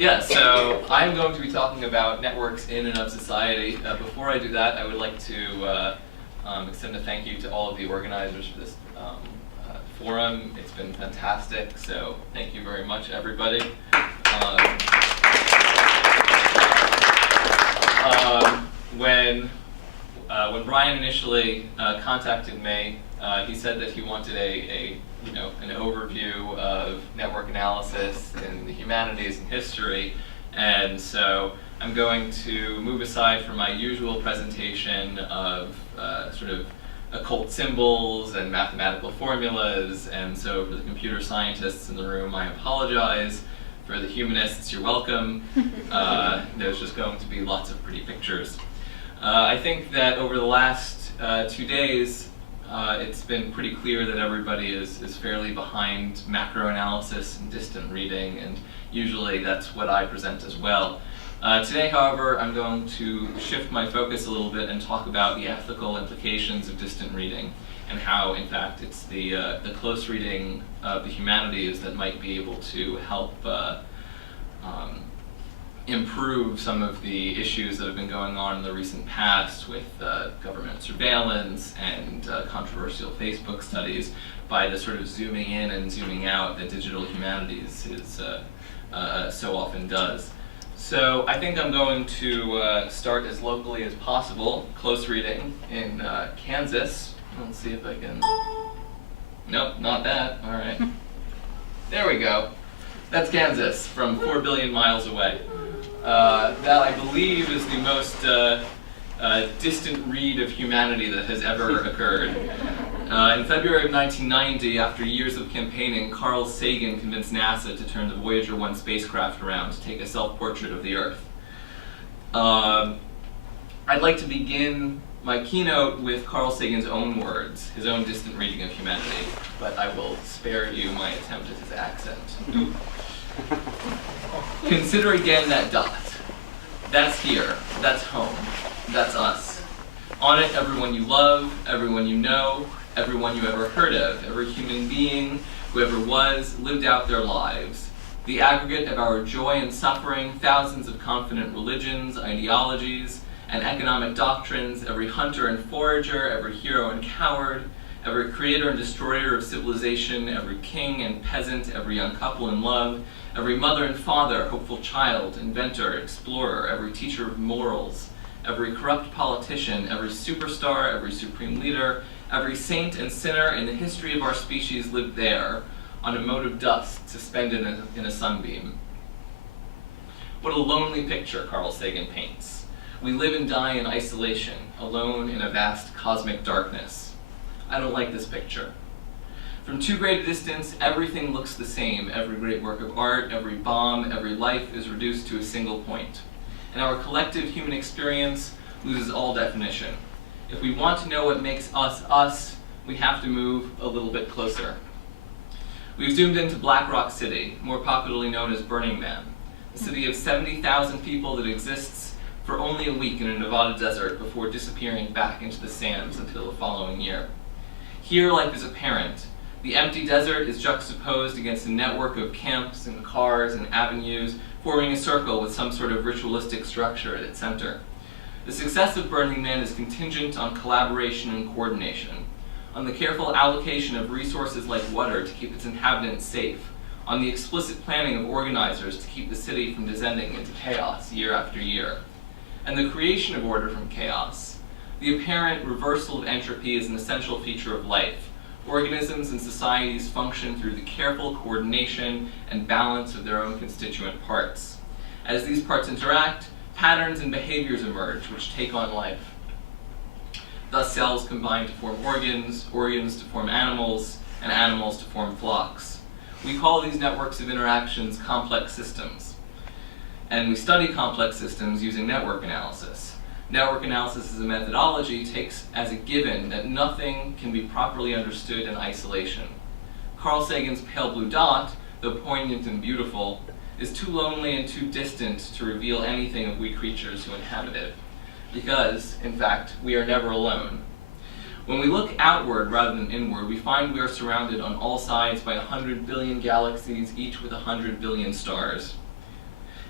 Yeah, so I'm going to be talking about networks in and of society. Before I do that, I would like to extend a thank you to all of the organizers for this forum. It's been fantastic, so thank you very much, everybody. When Brian initially contacted me, he said that he wanted an overview of network analysis in the humanities and history, and so I'm going to move aside from my usual presentation of sort of occult symbols and mathematical formulas, and so for the computer scientists in the room, I apologize. For the humanists, you're welcome. There's just going to be lots of pretty pictures. I think that over the last 2 days, it's been pretty clear that everybody is fairly behind macro analysis and distant reading, and usually that's what I present as well. Today, however, I'm going to shift my focus a little bit and talk about the ethical implications of distant reading and how, in fact, it's the close reading of the humanities that might be able to help improve some of the issues that have been going on in the recent past with government surveillance and controversial Facebook studies by the sort of zooming in and zooming out that digital humanities so often does. So I think I'm going to start as locally as possible, close reading in Kansas. Let's see if I can... Nope, not that. All right. There we go. That's Kansas, from 4 billion miles away. That, I believe, is the most distant read of humanity that has ever occurred. In February of 1990, after years of campaigning, Carl Sagan convinced NASA to turn the Voyager 1 spacecraft around to take a self-portrait of the Earth. I'd like to begin my keynote with Carl Sagan's own words, his own distant reading of humanity, but I will spare you my attempt at his accent. Consider again that dot. That's here. That's home. That's us. On it, everyone you love, everyone you know, everyone you ever heard of, every human being who ever was, lived out their lives. The aggregate of our joy and suffering, thousands of confident religions, ideologies, and economic doctrines, every hunter and forager, every hero and coward, every creator and destroyer of civilization, every king and peasant, every young couple in love, every mother and father, hopeful child, inventor, explorer, every teacher of morals, every corrupt politician, every superstar, every supreme leader, every saint and sinner in the history of our species lived there, on a mote of dust suspended in a sunbeam. What a lonely picture Carl Sagan paints. We live and die in isolation, alone in a vast cosmic darkness. I don't like this picture. From too great a distance, everything looks the same. Every great work of art, every bomb, every life is reduced to a single point. And our collective human experience loses all definition. If we want to know what makes us us, we have to move a little bit closer. We've zoomed into Black Rock City, more popularly known as Burning Man, a city of 70,000 people that exists for only a week in a Nevada desert before disappearing back into the sands until the following year. Here, life is apparent. The empty desert is juxtaposed against a network of camps and cars and avenues, forming a circle with some sort of ritualistic structure at its center. The success of Burning Man is contingent on collaboration and coordination, on the careful allocation of resources like water to keep its inhabitants safe, on the explicit planning of organizers to keep the city from descending into chaos year after year, and the creation of order from chaos. The apparent reversal of entropy is an essential feature of life. Organisms and societies function through the careful coordination and balance of their own constituent parts. As these parts interact, patterns and behaviors emerge which take on life. Thus, cells combine to form organs, organs to form animals, and animals to form flocks. We call these networks of interactions complex systems. And we study complex systems using network analysis. Network analysis as a methodology takes as a given that nothing can be properly understood in isolation. Carl Sagan's pale blue dot, though poignant and beautiful, is too lonely and too distant to reveal anything of we creatures who inhabit it, because, in fact, we are never alone. When we look outward rather than inward, we find we are surrounded on all sides by 100 billion galaxies, each with 100 billion stars.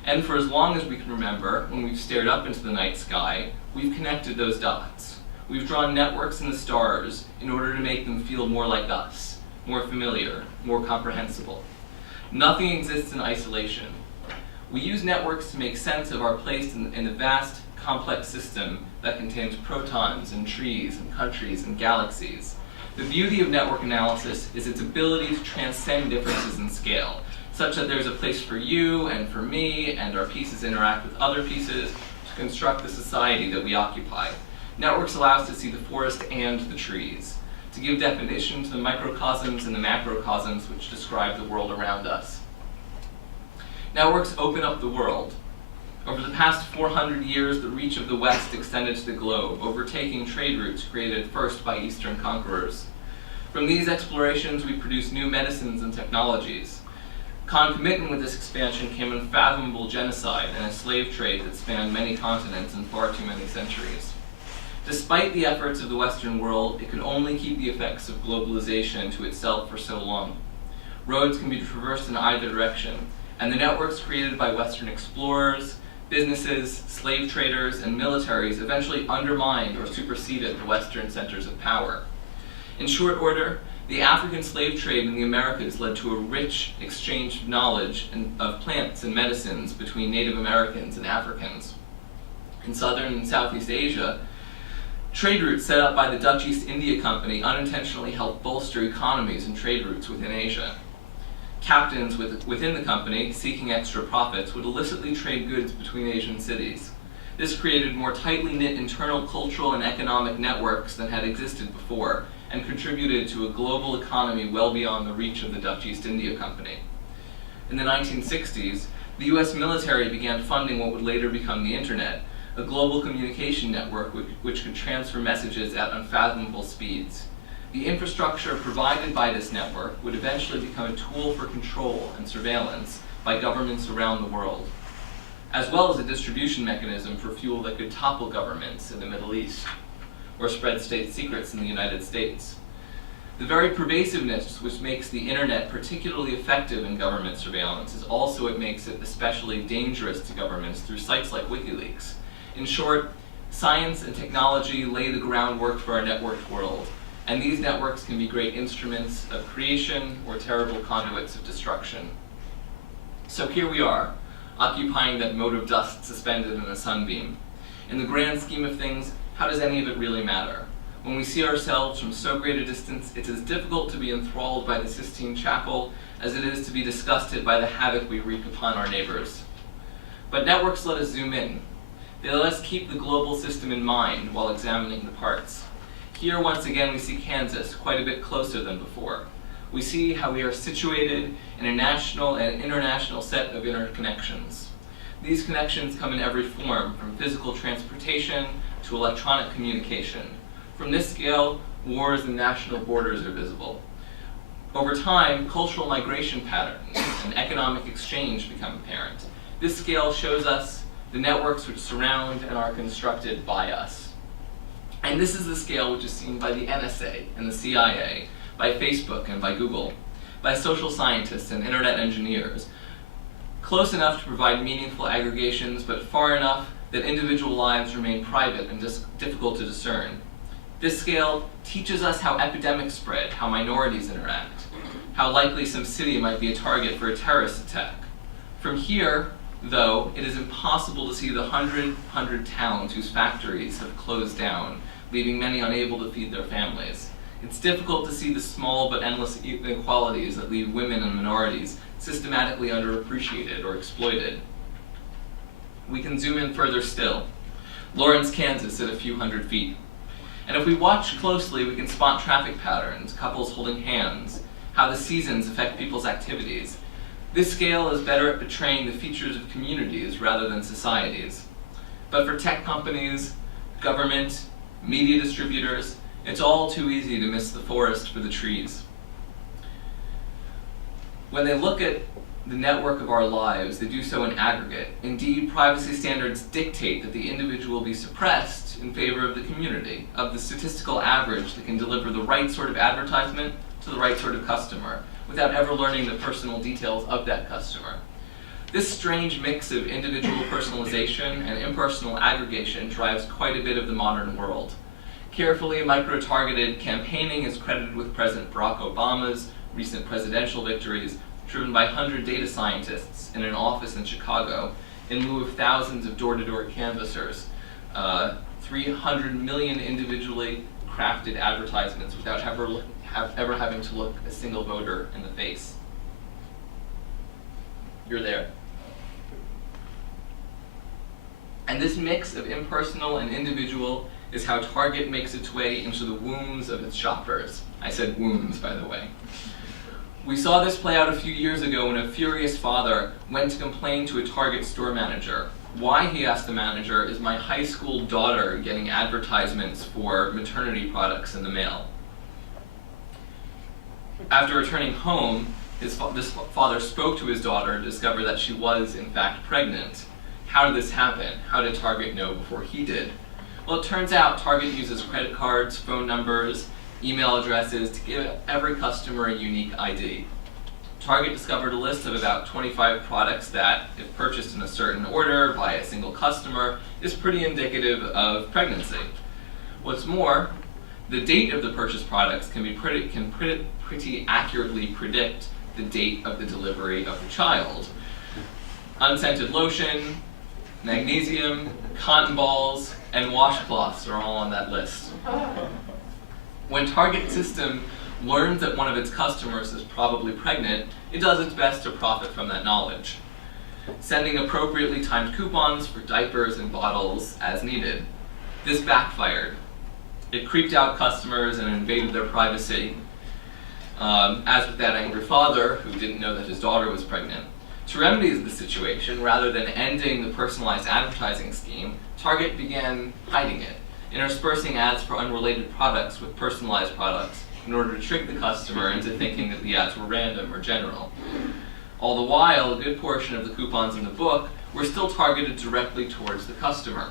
And for as long as we can remember, when we've stared up into the night sky, we've connected those dots. We've drawn networks in the stars in order to make them feel more like us, more familiar, more comprehensible. Nothing exists in isolation. We use networks to make sense of our place in the vast, complex system that contains protons and trees and countries and galaxies. The beauty of network analysis is its ability to transcend differences in scale, such that there's a place for you and for me, and our pieces interact with other pieces to construct the society that we occupy. Networks allow us to see the forest and the trees, to give definition to the microcosms and the macrocosms which describe the world around us. Networks open up the world. Over the past 400 years, the reach of the West extended to the globe, overtaking trade routes created first by Eastern conquerors. From these explorations, we produce new medicines and technologies. Concomitant with this expansion came unfathomable genocide and a slave trade that spanned many continents and far too many centuries. Despite the efforts of the Western world, it could only keep the effects of globalization to itself for so long. Roads can be traversed in either direction, and the networks created by Western explorers, businesses, slave traders, and militaries eventually undermined or superseded the Western centers of power. In short order, the African slave trade in the Americas led to a rich exchange of knowledge of plants and medicines between Native Americans and Africans. In Southern and Southeast Asia, trade routes set up by the Dutch East India Company unintentionally helped bolster economies and trade routes within Asia. Captains within the company, seeking extra profits, would illicitly trade goods between Asian cities. This created more tightly knit internal cultural and economic networks than had existed before, and contributed to a global economy well beyond the reach of the Dutch East India Company. In the 1960s, the US military began funding what would later become the Internet, a global communication network which could transfer messages at unfathomable speeds. The infrastructure provided by this network would eventually become a tool for control and surveillance by governments around the world, as well as a distribution mechanism for fuel that could topple governments in the Middle East, or spread state secrets in the United States. The very pervasiveness which makes the internet particularly effective in government surveillance is also what makes it especially dangerous to governments through sites like WikiLeaks. In short, science and technology lay the groundwork for our networked world, and these networks can be great instruments of creation or terrible conduits of destruction. So here we are, occupying that mote of dust suspended in a sunbeam. In the grand scheme of things, how does any of it really matter? When we see ourselves from so great a distance, it's as difficult to be enthralled by the Sistine Chapel as it is to be disgusted by the havoc we wreak upon our neighbors. But networks let us zoom in. They let us keep the global system in mind while examining the parts. Here, once again, we see Kansas quite a bit closer than before. We see how we are situated in a national and international set of interconnections. These connections come in every form, from physical transportation to electronic communication. From this scale, wars and national borders are visible. Over time, cultural migration patterns and economic exchange become apparent. This scale shows us the networks which surround and are constructed by us. And this is the scale which is seen by the NSA and the CIA, by Facebook and by Google, by social scientists and internet engineers, close enough to provide meaningful aggregations, but far enough that individual lives remain private and difficult to discern. This scale teaches us how epidemics spread, how minorities interact, how likely some city might be a target for a terrorist attack. From here, though, it is impossible to see the hundred towns whose factories have closed down, leaving many unable to feed their families. It's difficult to see the small but endless inequalities that leave women and minorities systematically underappreciated or exploited. We can zoom in further still. Lawrence, Kansas at a few hundred feet. And if we watch closely, we can spot traffic patterns, couples holding hands, how the seasons affect people's activities. This scale is better at portraying the features of communities rather than societies. But for tech companies, government, media distributors, it's all too easy to miss the forest for the trees. When they look at the network of our lives, they do so in aggregate. Indeed, privacy standards dictate that the individual be suppressed in favor of the community, of the statistical average that can deliver the right sort of advertisement to the right sort of customer, without ever learning the personal details of that customer. This strange mix of individual personalization and impersonal aggregation drives quite a bit of the modern world. Carefully micro-targeted campaigning is credited with President Barack Obama's recent presidential victories, driven by 100 data scientists in an office in Chicago, in lieu of thousands of door-to-door canvassers, 300 million individually crafted advertisements without ever having to look a single voter in the face. You're there. And this mix of impersonal and individual is how Target makes its way into the wombs of its shoppers. I said wombs, by the way. We saw this play out a few years ago when a furious father went to complain to a Target store manager. Why, he asked the manager, is my high school daughter getting advertisements for maternity products in the mail? After returning home, this father spoke to his daughter to discover that she was, in fact, pregnant. How did this happen? How did Target know before he did? Well, it turns out Target uses credit cards, phone numbers, email addresses to give every customer a unique ID. Target discovered a list of about 25 products that, if purchased in a certain order by a single customer, is pretty indicative of pregnancy. What's more, the date of the purchased products can pretty accurately predict the date of the delivery of the child. Unscented lotion, magnesium, cotton balls, and washcloths are all on that list. When Target's system learns that one of its customers is probably pregnant, it does its best to profit from that knowledge, sending appropriately timed coupons for diapers and bottles as needed. This backfired. It creeped out customers and invaded their privacy, as with that angry father who didn't know that his daughter was pregnant. To remedy the situation, rather than ending the personalized advertising scheme, Target began hiding it, interspersing ads for unrelated products with personalized products in order to trick the customer into thinking that the ads were random or general. All the while, a good portion of the coupons in the book were still targeted directly towards the customer.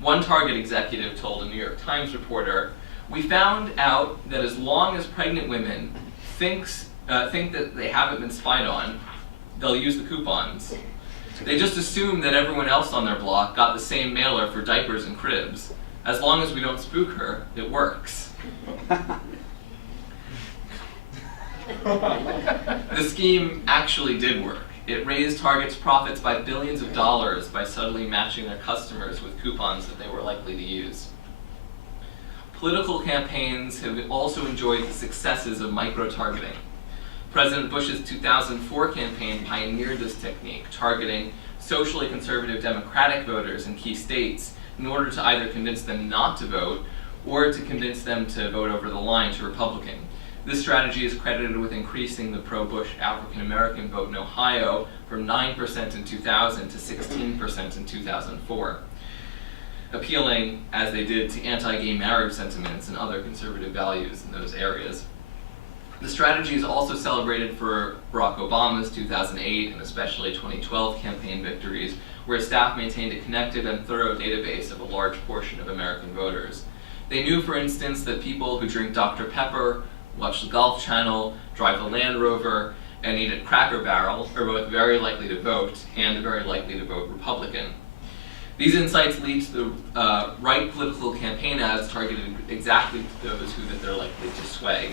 One Target executive told a New York Times reporter, "We found out that as long as pregnant women think that they haven't been spied on, they'll use the coupons. They just assume that everyone else on their block got the same mailer for diapers and cribs. As long as we don't spook her, it works." The scheme actually did work. It raised Target's profits by billions of dollars by subtly matching their customers with coupons that they were likely to use. Political campaigns have also enjoyed the successes of micro-targeting. President Bush's 2004 campaign pioneered this technique, targeting socially conservative Democratic voters in key states in order to either convince them not to vote or to convince them to vote over the line to Republican. This strategy is credited with increasing the pro-Bush African-American vote in Ohio from 9% in 2000 to 16% in 2004, appealing, as they did, to anti-gay marriage sentiments and other conservative values in those areas. The strategy is also celebrated for Barack Obama's 2008 and especially 2012 campaign victories, where his staff maintained a connected and thorough database of a large portion of American voters. They knew, for instance, that people who drink Dr. Pepper, watch the Golf Channel, drive a Land Rover, and eat at Cracker Barrel are both very likely to vote and very likely to vote Republican. These insights lead to the right political campaign ads targeted exactly to those who that they're likely to sway.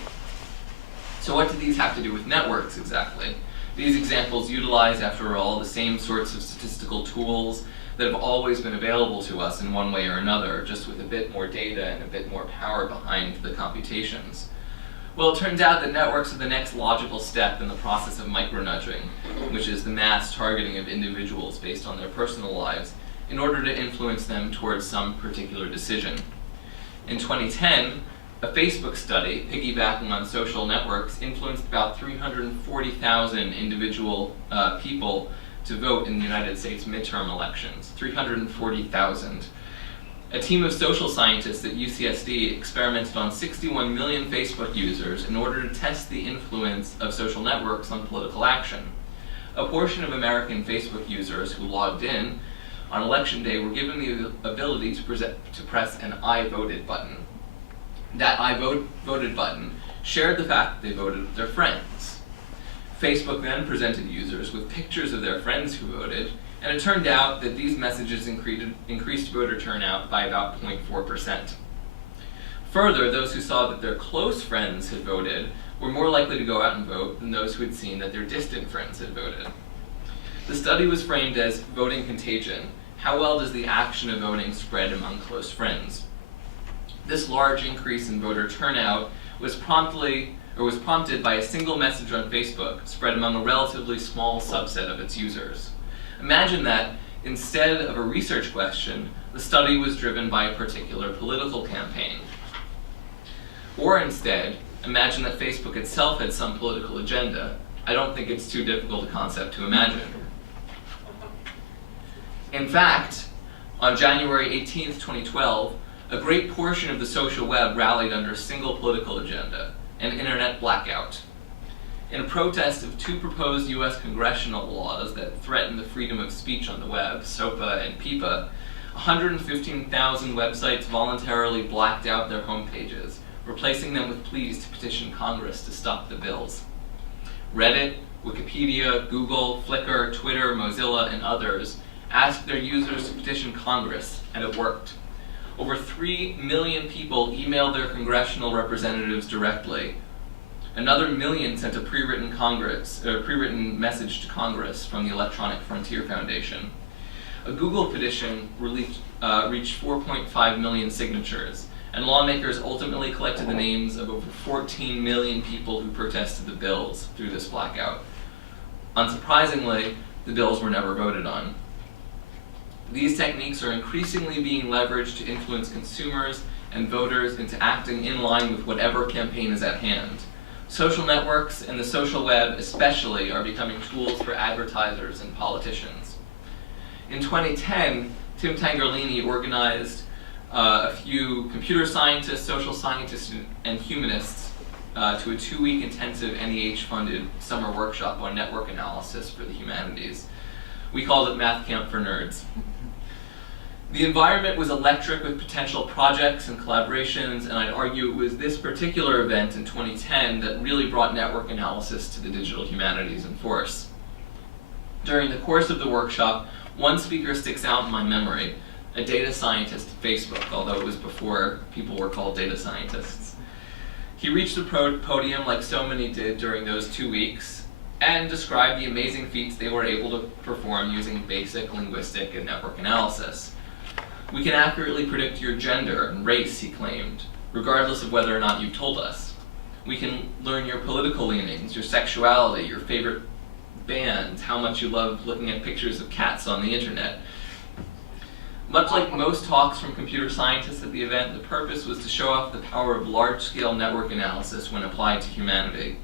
So what do these have to do with networks exactly? These examples utilize, after all, the same sorts of statistical tools that have always been available to us in one way or another, just with a bit more data and a bit more power behind the computations. Well, it turns out that networks are the next logical step in the process of micro-nudging, which is the mass targeting of individuals based on their personal lives, in order to influence them towards some particular decision. In 2010, a Facebook study, piggybacking on social networks, influenced about 340,000 individual people to vote in the United States midterm elections. 340,000. A team of social scientists at UCSD experimented on 61 million Facebook users in order to test the influence of social networks on political action. A portion of American Facebook users who logged in on election day were given the ability to press an I voted button. That I voted button shared the fact that they voted with their friends. Facebook then presented users with pictures of their friends who voted, and it turned out that these messages increased voter turnout by about 0.4%. Further, those who saw that their close friends had voted were more likely to go out and vote than those who had seen that their distant friends had voted. The study was framed as voting contagion. How well does the action of voting spread among close friends? This large increase in voter turnout was prompted by a single message on Facebook spread among a relatively small subset of its users. Imagine that instead of a research question, the study was driven by a particular political campaign. Or instead, imagine that Facebook itself had some political agenda. I don't think it's too difficult a concept to imagine. In fact, on January 18th, 2012, a great portion of the social web rallied under a single political agenda, an internet blackout. In protest of two proposed US congressional laws that threaten the freedom of speech on the web, SOPA and PIPA, 115,000 websites voluntarily blacked out their homepages, replacing them with pleas to petition Congress to stop the bills. Reddit, Wikipedia, Google, Flickr, Twitter, Mozilla, and others asked their users to petition Congress, and it worked. Over 3 million people emailed their congressional representatives directly. Another million sent a pre-written message to Congress from the Electronic Frontier Foundation. A Google petition reached 4.5 million signatures, and lawmakers ultimately collected the names of over 14 million people who protested the bills through this blackout. Unsurprisingly, the bills were never voted on. These techniques are increasingly being leveraged to influence consumers and voters into acting in line with whatever campaign is at hand. Social networks and the social web especially are becoming tools for advertisers and politicians. In 2010, Tim Tangerlini organized a few computer scientists, social scientists, and humanists to a 2-week intensive NEH-funded summer workshop on network analysis for the humanities. We called it Math Camp for Nerds. The environment was electric with potential projects and collaborations, and I'd argue it was this particular event in 2010 that really brought network analysis to the digital humanities in force. During the course of the workshop, one speaker sticks out in my memory, a data scientist at Facebook, although it was before people were called data scientists. He reached the podium like so many did during those 2 weeks and described the amazing feats they were able to perform using basic linguistic and network analysis. We can accurately predict your gender and race, he claimed, regardless of whether or not you've told us. We can learn your political leanings, your sexuality, your favorite band, how much you love looking at pictures of cats on the internet. Much like most talks from computer scientists at the event, the purpose was to show off the power of large-scale network analysis when applied to humanity.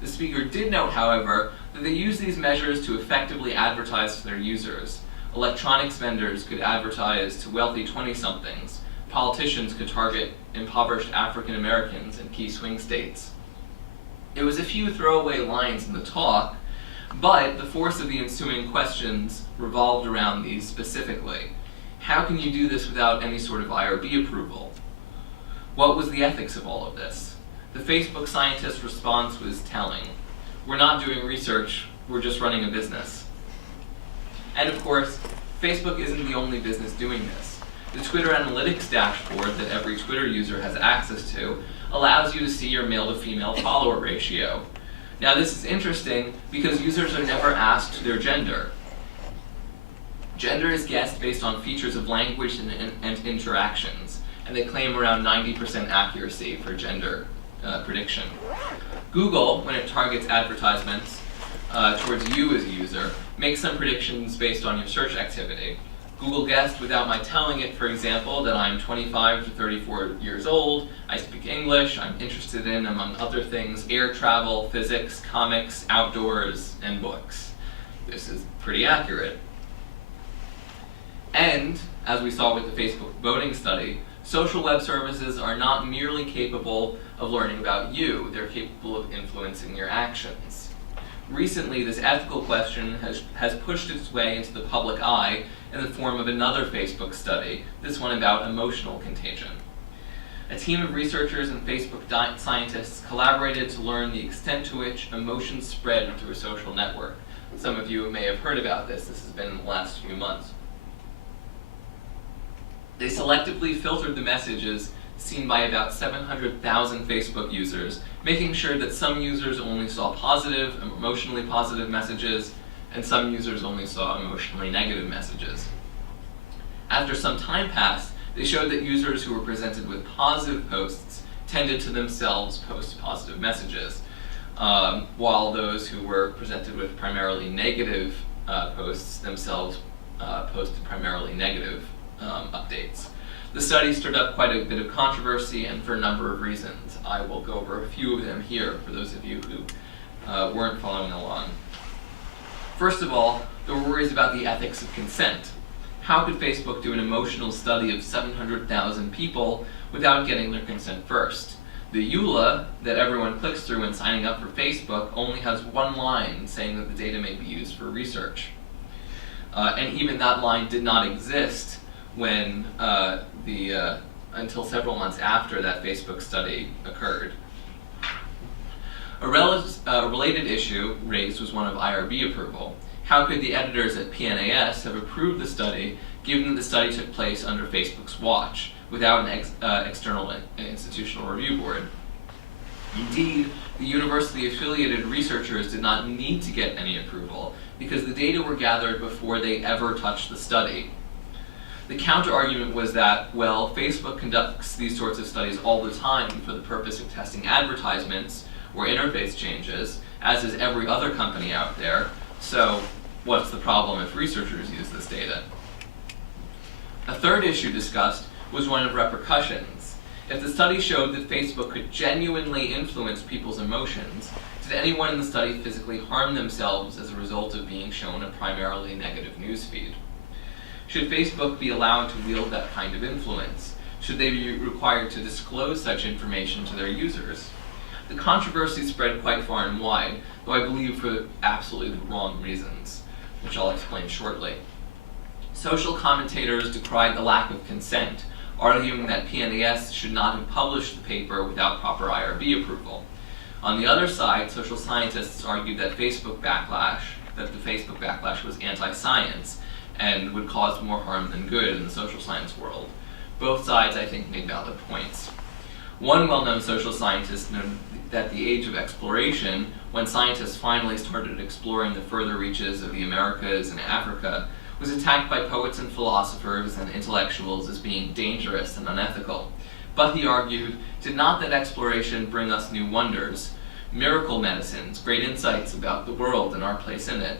The speaker did note, however, that they use these measures to effectively advertise to their users. Electronics vendors could advertise to wealthy 20-somethings. Politicians could target impoverished African Americans in key swing states. It was a few throwaway lines in the talk, but the force of the ensuing questions revolved around these specifically. How can you do this without any sort of IRB approval? What was the ethics of all of this? The Facebook scientist's response was telling. We're not doing research, we're just running a business. And of course, Facebook isn't the only business doing this. The Twitter Analytics dashboard that every Twitter user has access to allows you to see your male-to-female follower ratio. Now this is interesting because users are never asked their gender. Gender is guessed based on features of language and interactions, and they claim around 90% accuracy for gender prediction. Google, when it targets advertisements towards you as a user, makes some predictions based on your search activity. Google guessed without my telling it, for example, that I'm 25 to 34 years old, I speak English, I'm interested in, among other things, air travel, physics, comics, outdoors, and books. This is pretty accurate. And, as we saw with the Facebook voting study, social web services are not merely capable of learning about you, they're capable of influencing your actions. Recently, this ethical question has pushed its way into the public eye in the form of another Facebook study, this one about emotional contagion. A team of researchers and Facebook scientists collaborated to learn the extent to which emotions spread through a social network. Some of you may have heard about this. This has been in the last few months. They selectively filtered the messages seen by about 700,000 Facebook users, making sure that some users only saw positive, emotionally positive messages, and some users only saw emotionally negative messages. After some time passed, they showed that users who were presented with positive posts tended to themselves post positive messages, while those who were presented with primarily negative posts themselves posted primarily negative updates. The study stirred up quite a bit of controversy, and for a number of reasons. I will go over a few of them here for those of you who weren't following along. First of all, there were worries about the ethics of consent. How could Facebook do an emotional study of 700,000 people without getting their consent first? The EULA that everyone clicks through when signing up for Facebook only has one line saying that the data may be used for research. And even that line did not exist when until several months after that Facebook study occurred. A related issue raised was one of IRB approval. How could the editors at PNAS have approved the study, given that the study took place under Facebook's watch, without an external institutional review board? Indeed, the university-affiliated researchers did not need to get any approval, because the data were gathered before they ever touched the study. The counter-argument was that, well, Facebook conducts these sorts of studies all the time for the purpose of testing advertisements or interface changes, as is every other company out there, so what's the problem if researchers use this data? A third issue discussed was one of repercussions. If the study showed that Facebook could genuinely influence people's emotions, did anyone in the study physically harm themselves as a result of being shown a primarily negative newsfeed? Should Facebook be allowed to wield that kind of influence? Should they be required to disclose such information to their users? The controversy spread quite far and wide, though I believe for absolutely the wrong reasons, which I'll explain shortly. Social commentators decried the lack of consent, arguing that PNAS should not have published the paper without proper IRB approval. On the other side, social scientists argued that the Facebook backlash was anti-science and would cause more harm than good in the social science world. Both sides, I think, made valid points. One well-known social scientist noted that the age of exploration, when scientists finally started exploring the further reaches of the Americas and Africa, was attacked by poets and philosophers and intellectuals as being dangerous and unethical. But, he argued, did not that exploration bring us new wonders, miracle medicines, great insights about the world and our place in it?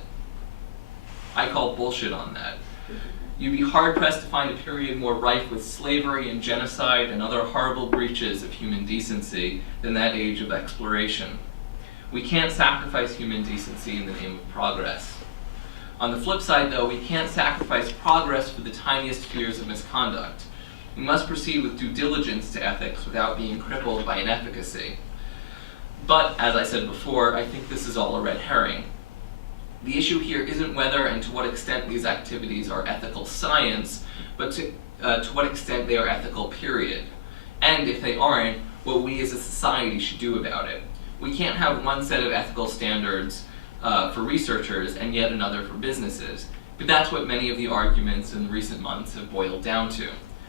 I call bullshit on that. You'd be hard-pressed to find a period more rife with slavery and genocide and other horrible breaches of human decency than that age of exploration. We can't sacrifice human decency in the name of progress. On the flip side, though, we can't sacrifice progress for the tiniest fears of misconduct. We must proceed with due diligence to ethics without being crippled by inefficacy. But, as I said before, I think this is all a red herring. The issue here isn't whether and to what extent these activities are ethical science, but to what extent they are ethical, period. And if they aren't, what we as a society should do about it. We can't have one set of ethical standards for researchers and yet another for businesses. But that's what many of the arguments in recent months have boiled down to.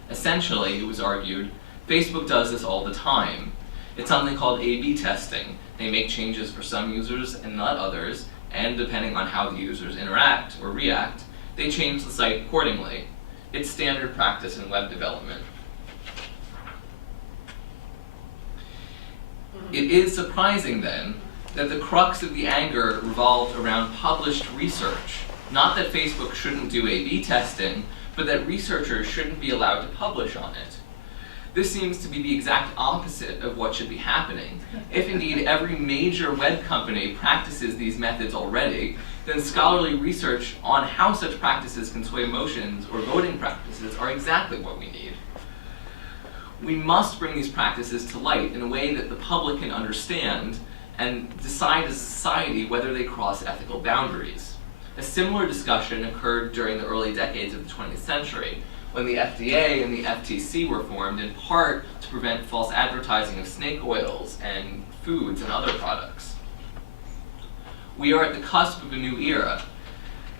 Essentially, it was argued, Facebook does this all the time. It's something called A/B testing. They make changes for some users and not others, and depending on how the users interact or react, they change the site accordingly. It's standard practice in web development. It is surprising, then, that the crux of the anger revolved around published research. Not that Facebook shouldn't do A/B testing, but that researchers shouldn't be allowed to publish on it. This seems to be the exact opposite of what should be happening. If indeed every major web company practices these methods already, then scholarly research on how such practices can sway emotions or voting practices are exactly what we need. We must bring these practices to light in a way that the public can understand and decide as a society whether they cross ethical boundaries. A similar discussion occurred during the early decades of the 20th century, when the FDA and the FTC were formed in part to prevent false advertising of snake oils and foods and other products. We are at the cusp of a new era.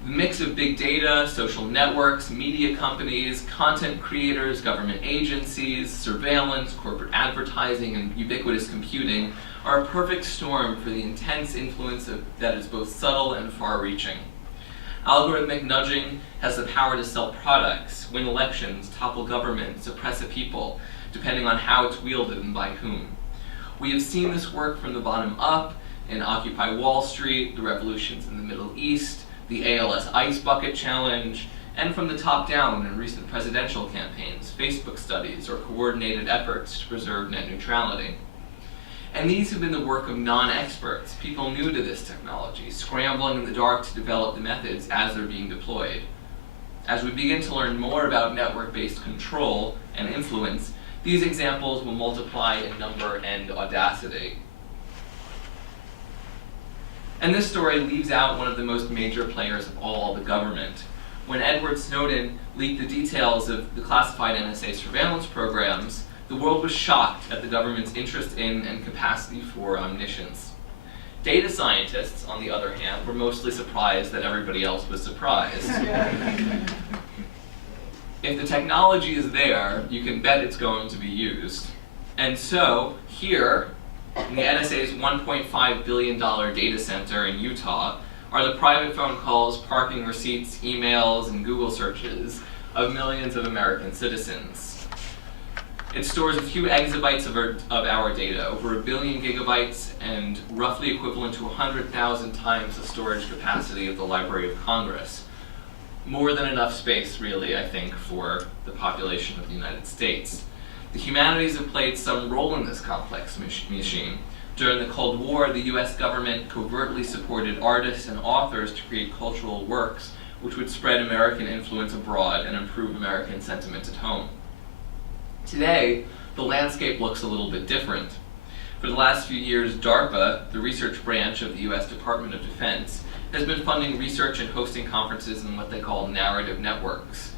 The mix of big data, social networks, media companies, content creators, government agencies, surveillance, corporate advertising, and ubiquitous computing are a perfect storm for the intense influence that is both subtle and far-reaching. Algorithmic nudging has the power to sell products, win elections, topple government, suppress a people, depending on how it's wielded and by whom. We have seen this work from the bottom up in Occupy Wall Street, the revolutions in the Middle East, the ALS Ice Bucket Challenge, and from the top down in recent presidential campaigns, Facebook studies, or coordinated efforts to preserve net neutrality. And these have been the work of non-experts, people new to this technology, scrambling in the dark to develop the methods as they're being deployed. As we begin to learn more about network-based control and influence, these examples will multiply in number and audacity. And this story leaves out one of the most major players of all, the government. When Edward Snowden leaked the details of the classified NSA surveillance programs, the world was shocked at the government's interest in and capacity for omniscience. Data scientists, on the other hand, were mostly surprised that everybody else was surprised. If the technology is there, you can bet it's going to be used. And so, here, in the NSA's $1.5 billion data center in Utah, are the private phone calls, parking receipts, emails, and Google searches of millions of American citizens. It stores a few exabytes of our data, over 1 billion gigabytes, and roughly equivalent to 100,000 times the storage capacity of the Library of Congress. More than enough space, really, I think, for the population of the United States. The humanities have played some role in this complex machine. During the Cold War, the US government covertly supported artists and authors to create cultural works which would spread American influence abroad and improve American sentiment at home. Today, the landscape looks a little bit different. For the last few years, DARPA, the research branch of the US Department of Defense, has been funding research and hosting conferences in what they call narrative networks.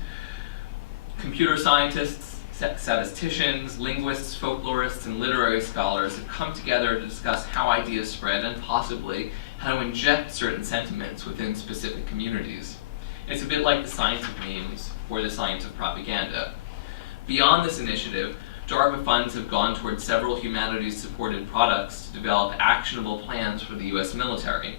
Computer scientists, statisticians, linguists, folklorists, and literary scholars have come together to discuss how ideas spread and possibly how to inject certain sentiments within specific communities. It's a bit like the science of memes or the science of propaganda. Beyond this initiative, DARPA funds have gone towards several humanities-supported products to develop actionable plans for the US military.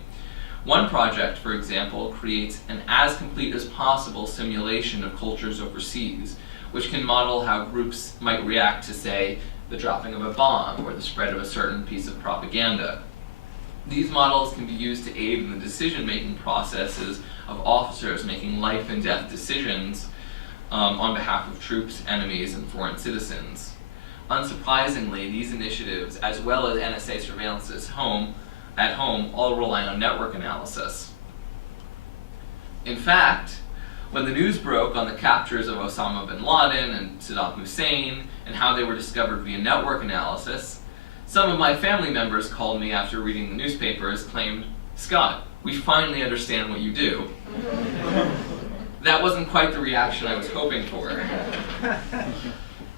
One project, for example, creates an as complete as possible simulation of cultures overseas, which can model how groups might react to, say, the dropping of a bomb or the spread of a certain piece of propaganda. These models can be used to aid in the decision-making processes of officers making life and death decisions on behalf of troops, enemies, and foreign citizens. Unsurprisingly, these initiatives, as well as NSA surveillance at home, all rely on network analysis. In fact, when the news broke on the captures of Osama bin Laden and Saddam Hussein and how they were discovered via network analysis, some of my family members called me after reading the newspapers, claimed, "Scott, we finally understand what you do." That wasn't quite the reaction I was hoping for.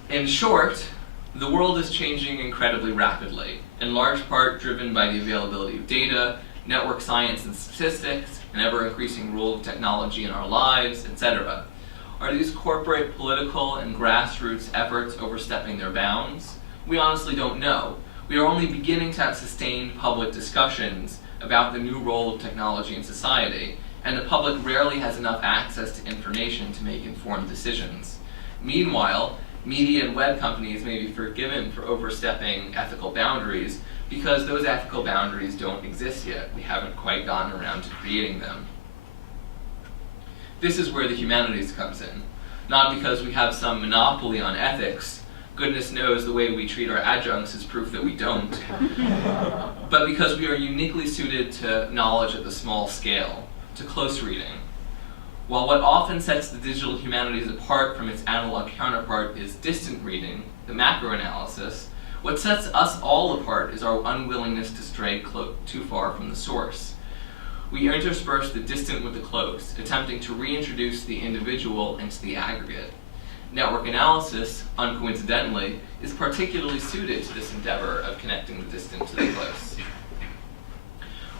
In short, the world is changing incredibly rapidly, in large part driven by the availability of data, network science and statistics, an ever-increasing role of technology in our lives, etc. Are these corporate, political, and grassroots efforts overstepping their bounds? We honestly don't know. We are only beginning to have sustained public discussions about the new role of technology in society, and the public rarely has enough access to information to make informed decisions. Meanwhile, media and web companies may be forgiven for overstepping ethical boundaries because those ethical boundaries don't exist yet. We haven't quite gotten around to creating them. This is where the humanities comes in. Not because we have some monopoly on ethics, goodness knows the way we treat our adjuncts is proof that we don't, but because we are uniquely suited to knowledge at the small scale, to close reading. While what often sets the digital humanities apart from its analog counterpart is distant reading, the macro analysis, what sets us all apart is our unwillingness to stray too far from the source. We intersperse the distant with the close, attempting to reintroduce the individual into the aggregate. Network analysis, uncoincidentally, is particularly suited to this endeavor of connecting the distant to the close.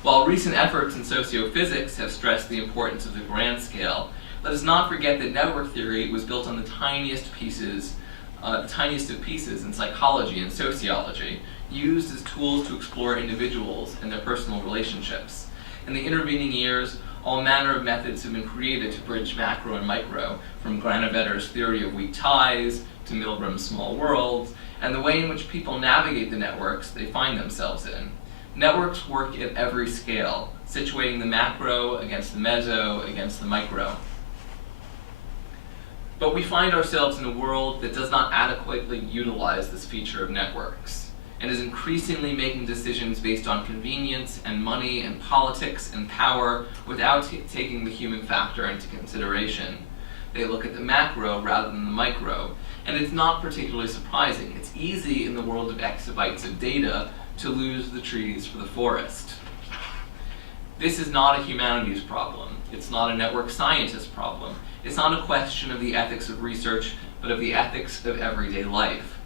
While recent efforts in sociophysics have stressed the importance of the grand scale, let us not forget that network theory was built on the tiniest of pieces in psychology and sociology, used as tools to explore individuals and their personal relationships. In the intervening years, all manner of methods have been created to bridge macro and micro, from Granovetter's theory of weak ties to Milgram's small worlds, and the way in which people navigate the networks they find themselves in. Networks work at every scale, situating the macro against the meso against the micro. But we find ourselves in a world that does not adequately utilize this feature of networks, and is increasingly making decisions based on convenience and money and politics and power without taking the human factor into consideration. They look at the macro rather than the micro, and it's not particularly surprising. It's easy in the world of exabytes of data to lose the trees for the forest. This is not a humanities problem. It's not a network scientist problem. It's not a question of the ethics of research, but of the ethics of everyday life.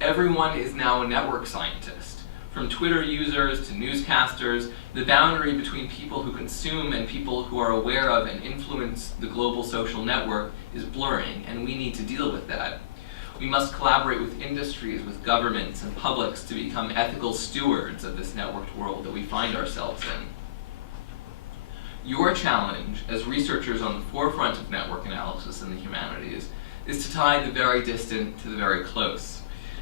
Everyone is now a network scientist. From Twitter users to newscasters, the boundary between people who consume and people who are aware of and influence the global social network is blurring, and we need to deal with that. We must collaborate with industries, with governments and publics to become ethical stewards of this networked world that we find ourselves in. Your challenge as researchers on the forefront of network analysis in the humanities is to tie the very distant to the very close,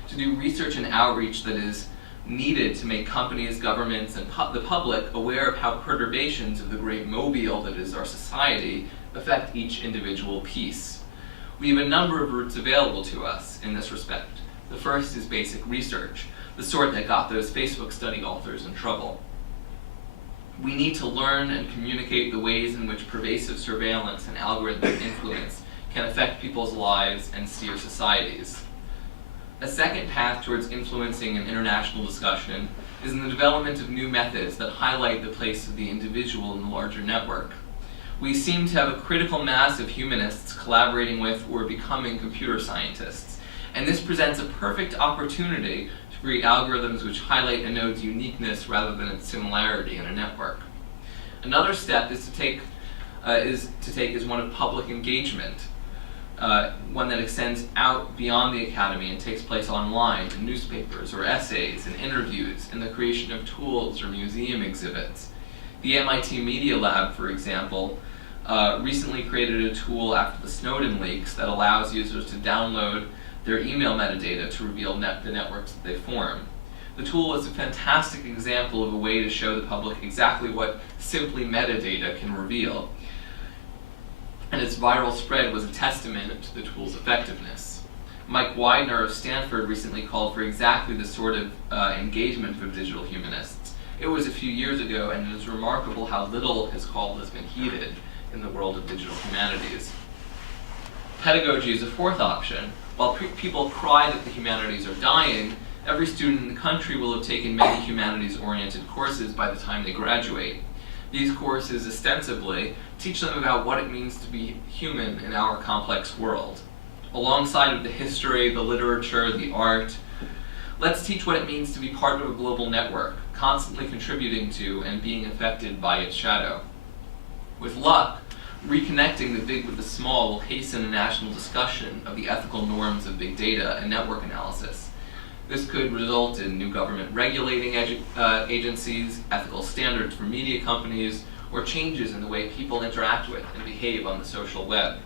to do research and outreach that is needed to make companies, governments, and the public aware of how perturbations of the great mobile that is our society affect each individual piece. We have a number of routes available to us in this respect. The first is basic research, the sort that got those Facebook study authors in trouble. We need to learn and communicate the ways in which pervasive surveillance and algorithmic influence can affect people's lives and steer societies. A second path towards influencing an international discussion is in the development of new methods that highlight the place of the individual in the larger network. We seem to have a critical mass of humanists collaborating with or becoming computer scientists, and this presents a perfect opportunity to create algorithms which highlight a node's uniqueness rather than its similarity in a network. Another step is to take is one of public engagement, one that extends out beyond the academy and takes place online in newspapers or essays and interviews, in the creation of tools or museum exhibits. The MIT Media Lab, for example, recently created a tool after the Snowden leaks that allows users to download their email metadata to reveal the networks that they form. The tool is a fantastic example of a way to show the public exactly what simply metadata can reveal, and its viral spread was a testament to the tool's effectiveness. Mike Widener of Stanford recently called for exactly this sort of engagement for digital humanists. It was a few years ago, and it is remarkable how little his call has been heeded in the world of digital humanities. Pedagogy is a fourth option. While people cry that the humanities are dying, every student in the country will have taken many humanities-oriented courses by the time they graduate. These courses, ostensibly, teach them about what it means to be human in our complex world. Alongside of the history, the literature, the art, let's teach what it means to be part of a global network, constantly contributing to and being affected by its shadow. With luck, reconnecting the big with the small will hasten a national discussion of the ethical norms of big data and network analysis. This could result in new government regulating agencies, ethical standards for media companies, or changes in the way people interact with and behave on the social web.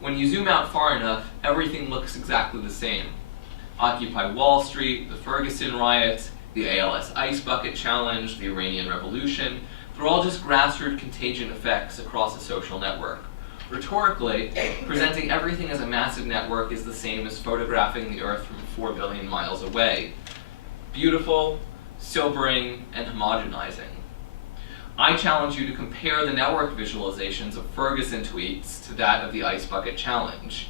When you zoom out far enough, everything looks exactly the same. Occupy Wall Street, the Ferguson riots, the ALS Ice Bucket Challenge, the Iranian Revolution, they're all just grassroots contagion effects across a social network. Rhetorically, presenting everything as a massive network is the same as photographing the Earth from 4 billion miles away. Beautiful, sobering, and homogenizing. I challenge you to compare the network visualizations of Ferguson tweets to that of the Ice Bucket Challenge.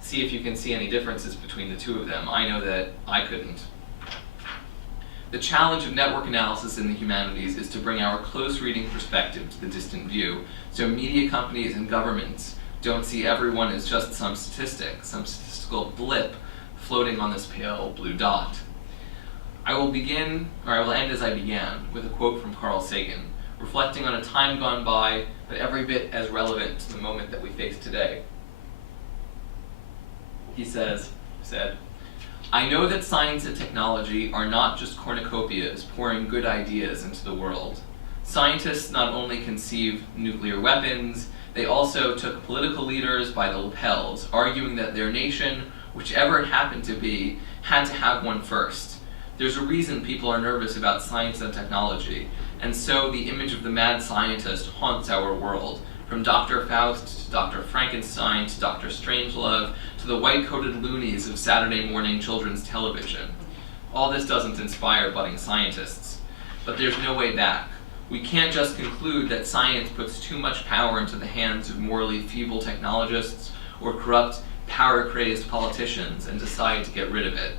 See if you can see any differences between the two of them. I know that I couldn't. The challenge of network analysis in the humanities is to bring our close reading perspective to the distant view, so media companies and governments Don't see everyone as just some statistic, some statistical blip floating on this pale blue dot. I will end as I began, with a quote from Carl Sagan, reflecting on a time gone by, but every bit as relevant to the moment that we face today. He said, "I know that science and technology are not just cornucopias pouring good ideas into the world. Scientists not only conceived nuclear weapons, they also took political leaders by the lapels, arguing that their nation, whichever it happened to be, had to have one first. There's a reason people are nervous about science and technology, and so the image of the mad scientist haunts our world, from Dr. Faust to Dr. Frankenstein to Dr. Strangelove to the white-coated loonies of Saturday morning children's television. All this doesn't inspire budding scientists. But there's no way back. We can't just conclude that science puts too much power into the hands of morally feeble technologists or corrupt, power-crazed politicians and decide to get rid of it.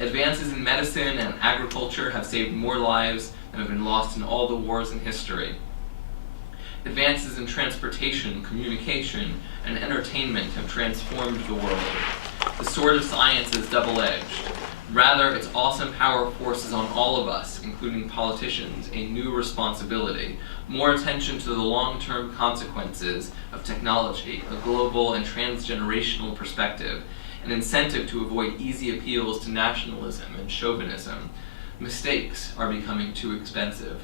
Advances in medicine and agriculture have saved more lives than have been lost in all the wars in history. Advances in transportation, communication, and entertainment have transformed the world. The sword of science is double-edged. Rather, its awesome power forces on all of us, including politicians, a new responsibility, more attention to the long-term consequences of technology, a global and transgenerational perspective, an incentive to avoid easy appeals to nationalism and chauvinism. Mistakes are becoming too expensive."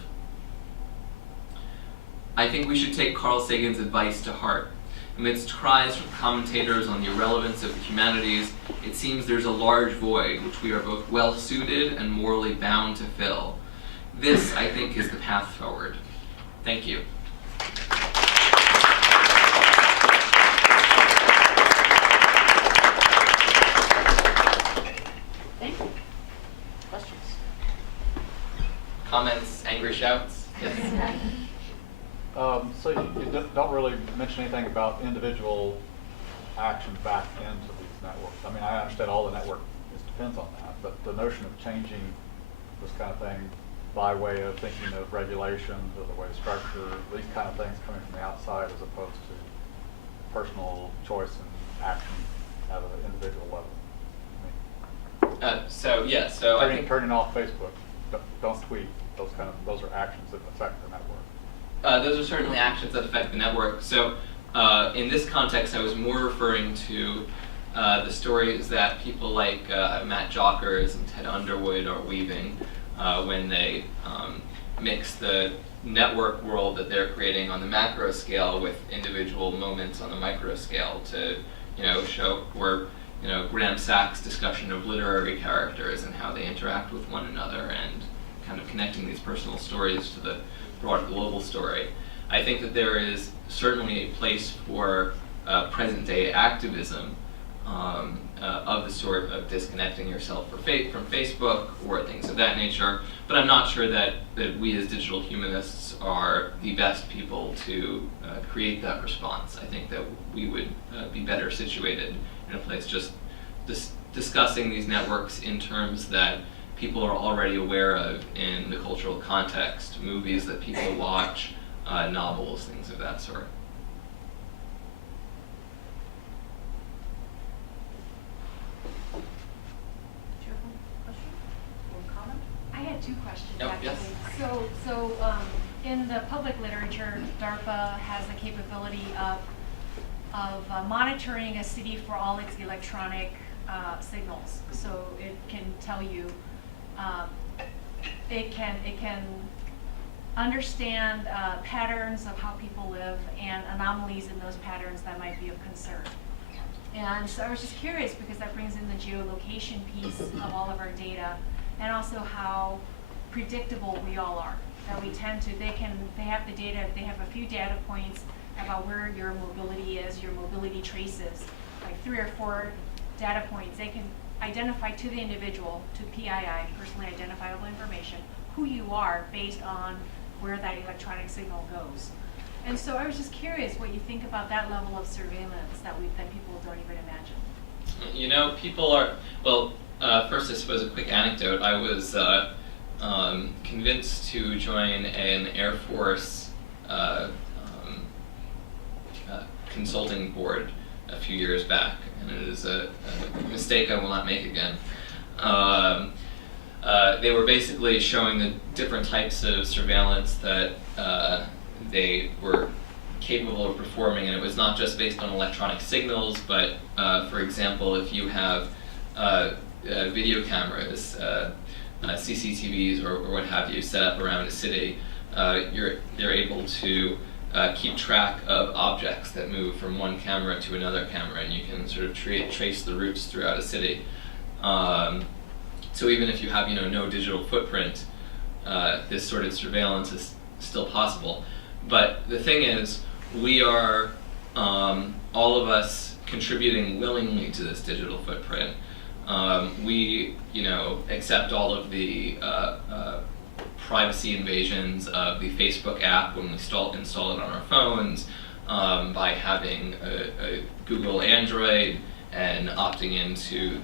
I think we should take Carl Sagan's advice to heart. Amidst cries from commentators on the irrelevance of the humanities, it seems there's a large void which we are both well-suited and morally bound to fill. This, I think, is the path forward. Thank you. Thank you. Questions? Comments, angry shouts? Yes. So you don't really mention anything about individual action back into these networks. I mean, I understand all the network depends on that, but the notion of changing this kind of thing by way of thinking of regulations or the way of structure, these kind of things coming from the outside as opposed to personal choice and action at an individual level. I mean, turning off Facebook, don't tweet. Those are actions that affect the network. Those are certainly actions that affect the network. So in this context, I was more referring to the stories that people like Matt Jockers and Ted Underwood are weaving when they mix the network world that they're creating on the macro scale with individual moments on the micro scale to, show where, Graham Sachs' discussion of literary characters and how they interact with one another and kind of connecting these personal stories to the broad global story. I think that there is certainly a place for present-day activism of the sort of disconnecting yourself from Facebook or things of that nature, but I'm not sure that we as digital humanists are the best people to create that response. I think that we would be better situated in a place just discussing these networks in terms that people are already aware of in the cultural context, movies that people watch, novels, things of that sort. Do you have a question or comment? I had two questions, Yep, actually. yes. So in the public literature, DARPA has the capability of monitoring a city for all its electronic signals. So it can tell you, it can understand patterns of how people live and anomalies in those patterns that might be of concern. And so I was just curious because that brings in the geolocation piece of all of our data, and also how predictable we all are. That we tend to, they have the data, they have a few data points about where your mobility is, your mobility traces, like 3 or 4 data points. They can identify to the individual, to PII, personally identifiable information, who you are based on where that electronic signal goes. And so I was just curious what you think about that level of surveillance that people don't even imagine. People are, first I suppose a quick anecdote. I was convinced to join an Air Force consulting board a few years back, and it is a mistake I will not make again. They were basically showing the different types of surveillance that they were capable of performing, and it was not just based on electronic signals, but for example, if you have video cameras, CCTVs or what have you set up around a city, they're able to keep track of objects that move from one camera to another camera, and you can sort of trace the routes throughout a city. So even if you have no digital footprint, this sort of surveillance is still possible. But the thing is, we are all of us contributing willingly to this digital footprint. We accept all of the privacy invasions of the Facebook app when we install it on our phones, by having a Google Android and opting into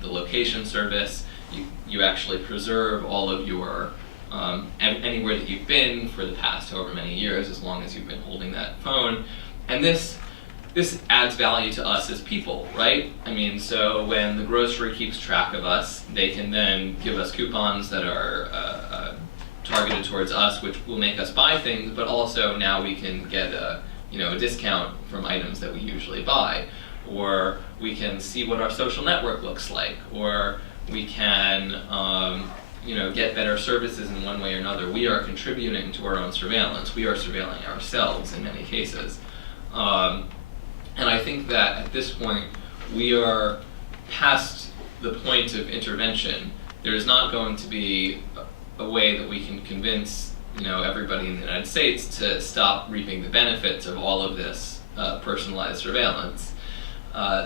the location service. You actually preserve all of your anywhere that you've been for the past however many years, as long as you've been holding that phone. And this adds value to us as people, right? I mean, so when the grocery keeps track of us, they can then give us coupons that are targeted towards us, which will make us buy things, but also now we can get a discount from items that we usually buy, or we can see what our social network looks like, or we can get better services in one way or another. We are contributing to our own surveillance. We are surveilling ourselves in many cases. And I think that at this point, we are past the point of intervention. There is not going to be a way that we can convince everybody in the United States to stop reaping the benefits of all of this personalized surveillance.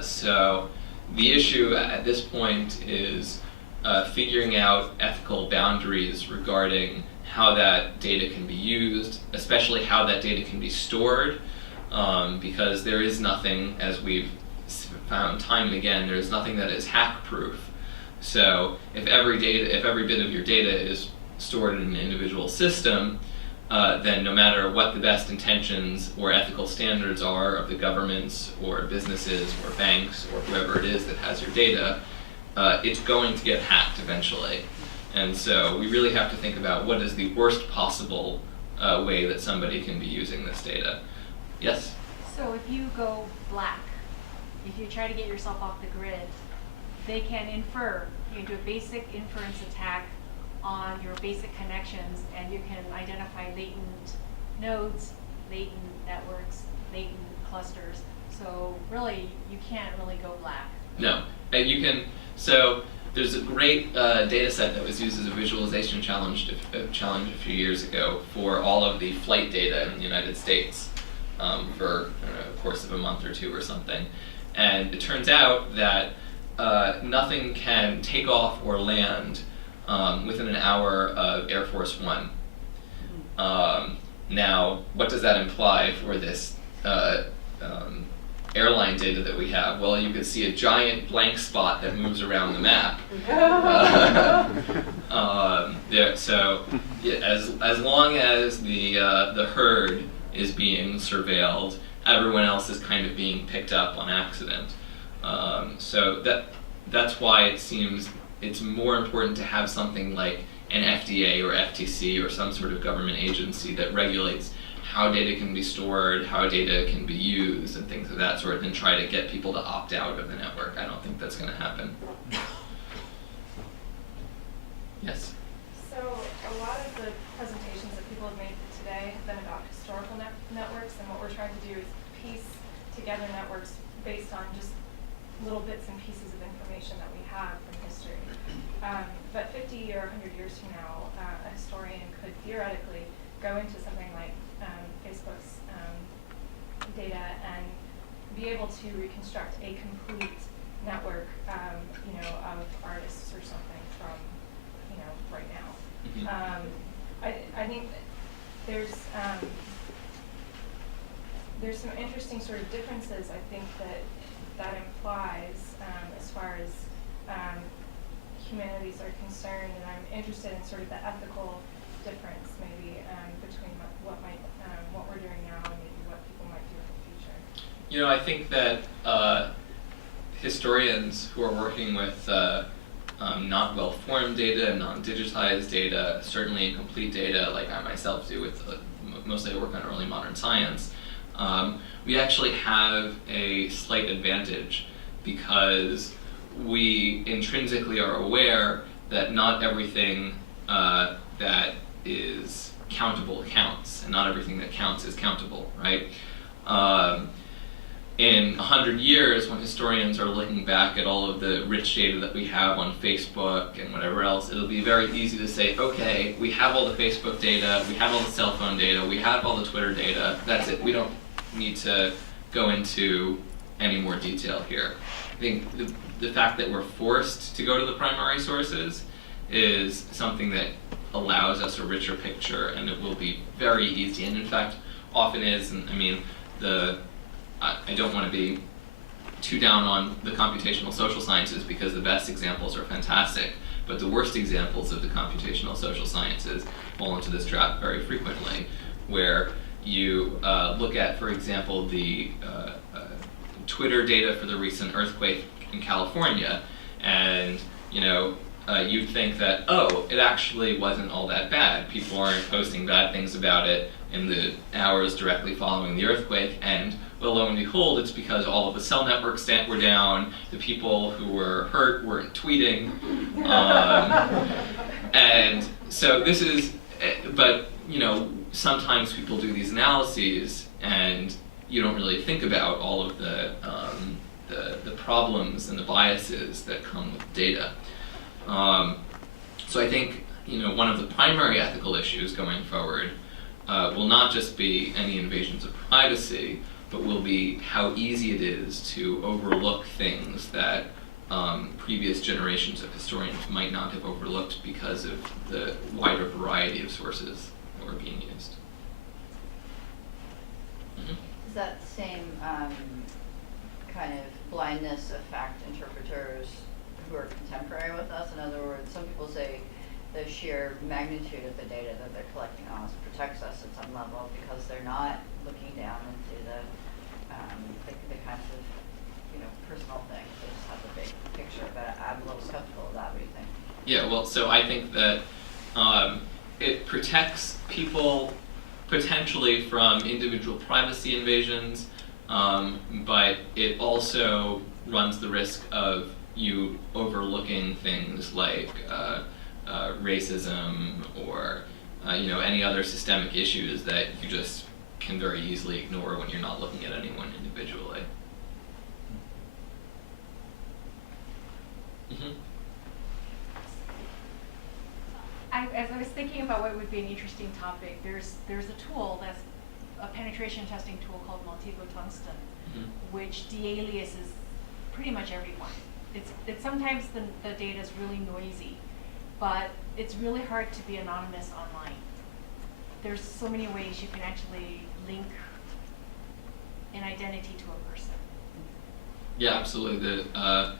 So the issue at this point is figuring out ethical boundaries regarding how that data can be used, especially how that data can be stored, because there is nothing, as we've found time and again, there is nothing that is hack-proof. So if every bit of your data is stored in an individual system, then no matter what the best intentions or ethical standards are of the governments or businesses or banks or whoever it is that has your data, it's going to get hacked eventually. And so we really have to think about what is the worst possible way that somebody can be using this data. Yes? So if you go black, if you try to get yourself off the grid, they can infer. You can do a basic inference attack on your basic connections, and you can identify latent nodes, latent networks, latent clusters. So really, you can't really go black. No. You can. So there's a great data set that was used as a visualization challenge a few years ago for all of the flight data in the United States for a course of a month or two or something. And it turns out that nothing can take off or land within an hour of Air Force One. Now, what does that imply for this airline data that we have? Well, you could see a giant blank spot that moves around the map. So yeah, as long as the herd is being surveilled, everyone else is kind of being picked up on accident. So that's why it seems it's more important to have something like an FDA or FTC or some sort of government agency that regulates how data can be stored, how data can be used, and things of that sort, than try to get people to opt out of the network. I don't think that's going to happen. Yes? So a lot of the presentations that people have made today have been about historical networks, and what we're trying to do is piece together networks based on just little bits and pieces of information that we have from history. But 50 or 100 years from now, a historian could theoretically go into something like Facebook's data and be able to reconstruct a complete network, of artists or something from, right now. I think there's some interesting sort of differences, I think, that implies as far as humanities are concerned, and I'm interested in sort of the ethical difference maybe between what we're doing now and maybe what people might do in the future. You know, I think that historians who are working with not well-formed data, non-digitized data, certainly incomplete data, like I myself do with mostly I work on early modern science, we actually have a slight advantage because we intrinsically are aware that not everything that is countable counts, and not everything that counts is countable, right? In 100 years, when historians are looking back at all of the rich data that we have on Facebook and whatever else, it'll be very easy to say, okay, we have all the Facebook data, we have all the cell phone data, we have all the Twitter data, that's it. We don't need to go into any more detail here. I think the fact that we're forced to go to the primary sources is something that allows us a richer picture, and it will be very easy, and in fact often is. And I mean, I don't want to be too down on the computational social sciences because the best examples are fantastic, but the worst examples of the computational social sciences fall into this trap very frequently, where you look at, for example, the Twitter data for the recent earthquake in California, and you'd think that, oh, it actually wasn't all that bad. People aren't posting bad things about it in the hours directly following the earthquake, and well, lo and behold, it's because all of the cell networks were down, the people who were hurt weren't tweeting, and so this is, but sometimes people do these analyses and you don't really think about all of the problems and the biases that come with data. So I think one of the primary ethical issues going forward will not just be any invasions of privacy, but will be how easy it is to overlook things that previous generations of historians might not have overlooked because of the wider variety of sources that were being used. Mm-hmm. Does that same kind of blindness affect interpreters who are contemporary with us? In other words, some people say the sheer magnitude of the data that they're collecting on us protects us at some level because they're not looking down into the kinds of personal things. They just have the big picture. But I'm a little skeptical of that. What do you think? Yeah, well, so I think that it protects people potentially from individual privacy invasions, but it also runs the risk of you overlooking things like racism or any other systemic issues that you just can very easily ignore when you're not looking at anyone individually. Mm-hmm. As I was thinking about what would be an interesting topic, there's a tool that's a penetration testing tool called Multiple Tungsten, Mm-hmm. which de-aliases pretty much everyone. It's sometimes the data is really noisy, but it's really hard to be anonymous online. There's so many ways you can actually link an identity to a person. Yeah, absolutely. I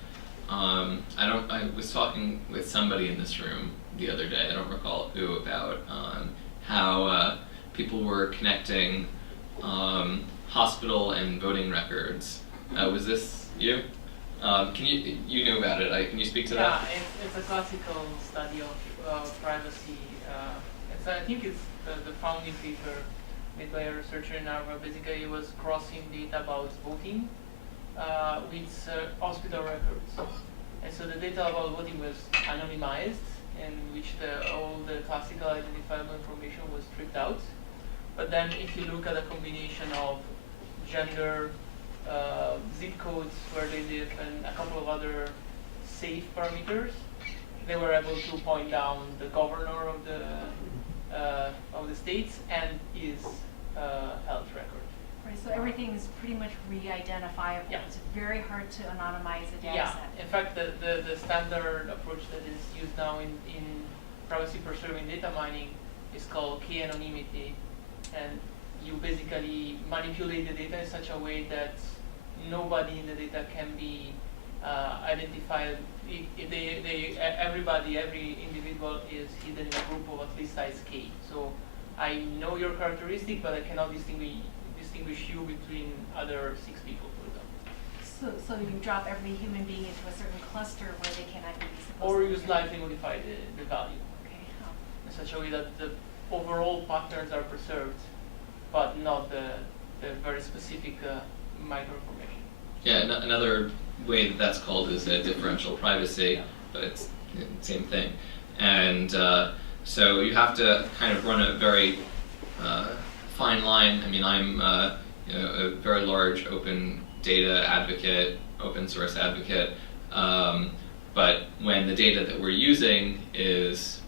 was talking with somebody in this room the other day, I don't recall who, about how people were connecting hospital and voting records. Was this you? Can you knew about it? Can you speak to that? Yeah, it's a classical study of privacy. I think it's the founding paper made by a researcher in Harvard. Basically, it was crossing data about voting with hospital records. And so the data about voting was anonymized, in which all the classical identifiable information was stripped out. But then if you look at a combination of gender, zip codes where they live, and a couple of other safe parameters, they were able to point down the governor of the states and his health record. Right, so everything is pretty much re-identifiable. Yeah. It's very hard to anonymize a data Yeah, set. in fact, the standard approach that is used now in privacy preserving data mining is called k-anonymity, and you basically manipulate the data in such a way that nobody in the data can be identified. Every individual is hidden in a group of at least size k. So I know your characteristic, but I cannot distinguish distinguish you between other 6 people, for example. So you drop every human being into a certain cluster where they cannot be supposed Or to you be. slightly modify the value Okay. in such a way that the overall patterns are preserved, but not the very specific microinformation. Yeah, another way that that's called is differential privacy, but it's the same thing. And so you have to kind of run a very fine line. I mean, I'm a very large open data advocate, open source advocate, but when the data that we're using is,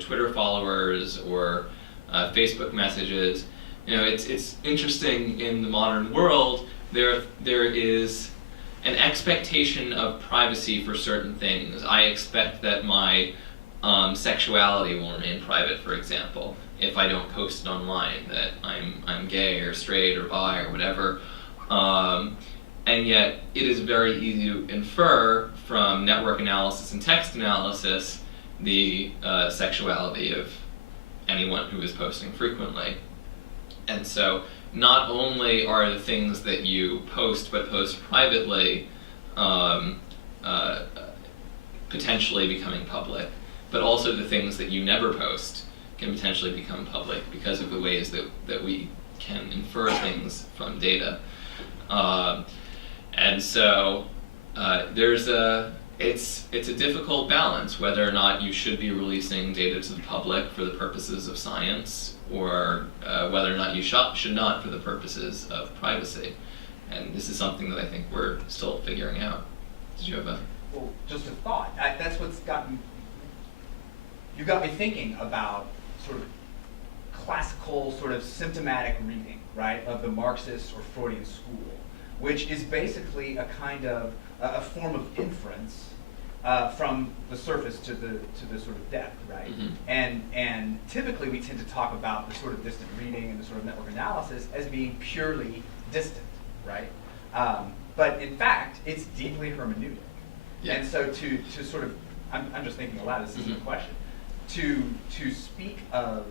Twitter followers or Facebook messages, it's interesting in the modern world. There is an expectation of privacy for certain things. I expect that my sexuality will remain private, for example, if I don't post it online that I'm gay or straight or bi or whatever. And yet, it is very easy to infer from network analysis and text analysis the sexuality of anyone who is posting frequently. And so, not only are the things that you post but post privately potentially becoming public, but also the things that you never post can potentially become public because of the ways that we can infer things from data. And so it's a difficult balance whether or not you should be releasing data to the public for the purposes of science, or whether or not you should not for the purposes of privacy. And this is something that I think we're still figuring out. Did you have a... Well, just a thought. That's what's got me... You got me thinking about sort of classical sort of symptomatic reading, right, of the Marxist or Freudian school, which is basically a kind of a form of inference from the surface to the sort of depth, right? Mm-hmm. And typically we tend to talk about the sort of distant reading and the sort of network analysis as being purely distant, right? But in fact, it's deeply hermeneutic. Yeah. And so to sort of, I'm just thinking aloud, this isn't a question, to speak of,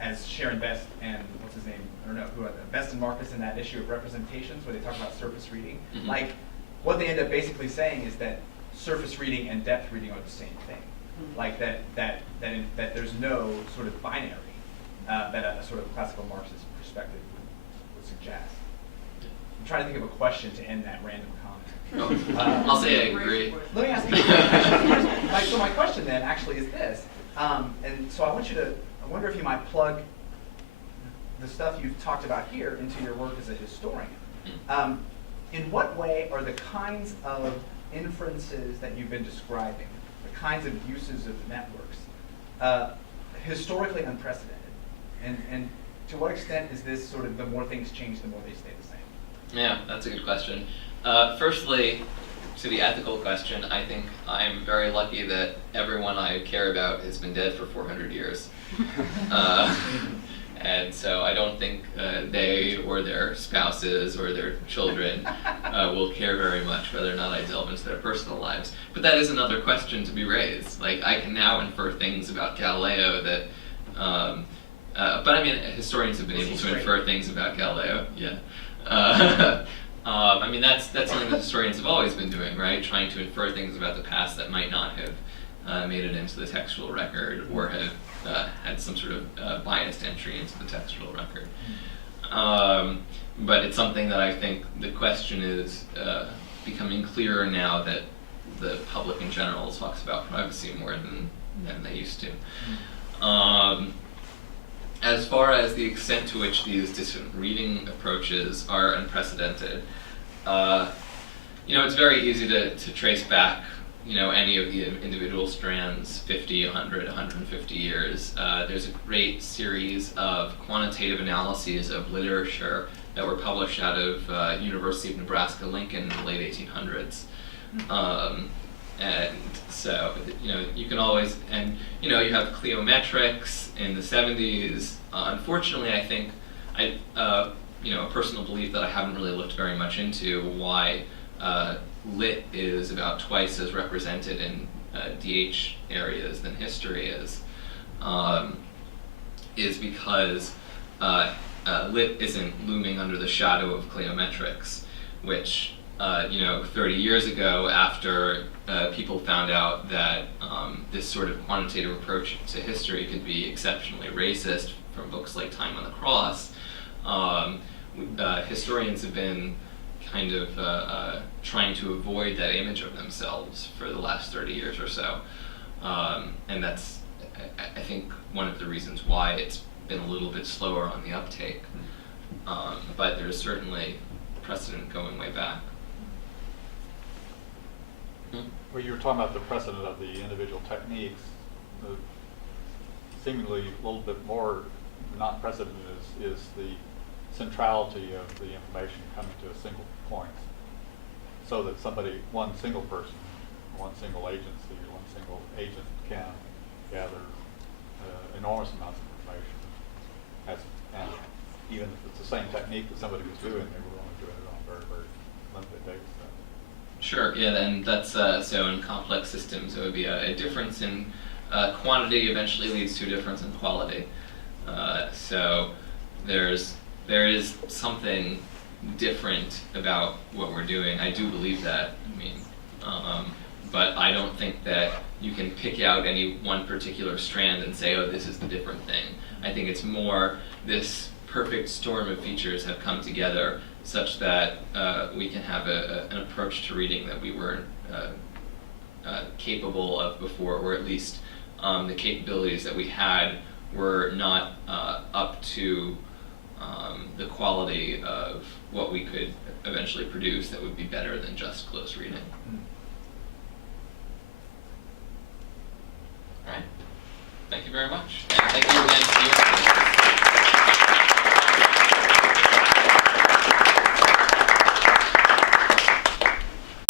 as Sharon Best and what's his name, I don't know, who are Best and Marcus in that issue of Representations where they talk about surface reading, mm-hmm. like what they end up basically saying is that surface reading and depth reading are the same thing. Mm-hmm. Like that there's no sort of binary that a sort of classical Marxist perspective would suggest. I'm trying to think of a question to end that random comment. I'll say I agree. Let me ask you a question. So my question then actually is this, and so I wonder if you might plug the stuff you've talked about here into your work as a historian. In what way are the kinds of inferences that you've been describing, the kinds of uses of networks, historically unprecedented? And to what extent is this sort of the more things change, the more they stay the same? Yeah, that's a good question. Firstly, to the ethical question, I think I'm very lucky that everyone I care about has been dead for 400 years. And so I don't think they or their spouses or their children will care very much whether or not I delve into their personal lives. But that is another question to be raised. Like, I can now infer things about Galileo that, but I mean, historians have been able to infer things about Galileo, yeah. I mean, that's something that historians have always been doing, right? Trying to infer things about the past that might not have made it into the textual record or have had some sort of biased entry into the textual record. But it's something that I think the question is becoming clearer now that the public in general talks about privacy more than they used to. As far as the extent to which these distant reading approaches are unprecedented, it's very easy to trace back any of the individual strands 50, 100, 150 years. There's a great series of quantitative analyses of literature that were published out of University of Nebraska-Lincoln in the late 1800s. And so, you can always, and you have cliometrics in the 70s. Unfortunately, I think, a personal belief that I haven't really looked very much into, why lit is about twice as represented in DH areas than history is because lit isn't looming under the shadow of cliometrics, which 30 years ago, after people found out that this sort of quantitative approach to history could be exceptionally racist from books like Time on the Cross, historians have been kind of trying to avoid that image of themselves for the last 30 years or so. And that's, I think, one of the reasons why it's been a little bit slower on the uptake. But there's certainly precedent going way back. Well, you were talking about the precedent of the individual techniques. Seemingly a little bit more not precedent is the centrality of the information coming to a single point, so that one single person, one single agency, or one single agent can gather enormous amounts of information. And even if it's the same technique that somebody was doing, they were only doing it on very, very limited data set. Sure, yeah, and that's so in complex systems, it would be a difference in quantity eventually leads to a difference in quality. So there is something different about what we're doing. I do believe that. I mean, but I don't think that you can pick out any one particular strand and say, oh, this is the different thing. I think it's more this perfect storm of features have come together such that we can have an approach to reading that we weren't capable of before, or at least the capabilities that we had were not up to the quality of what we could eventually produce that would be better than just close reading. All right. Thank you very much. And thank you again to you.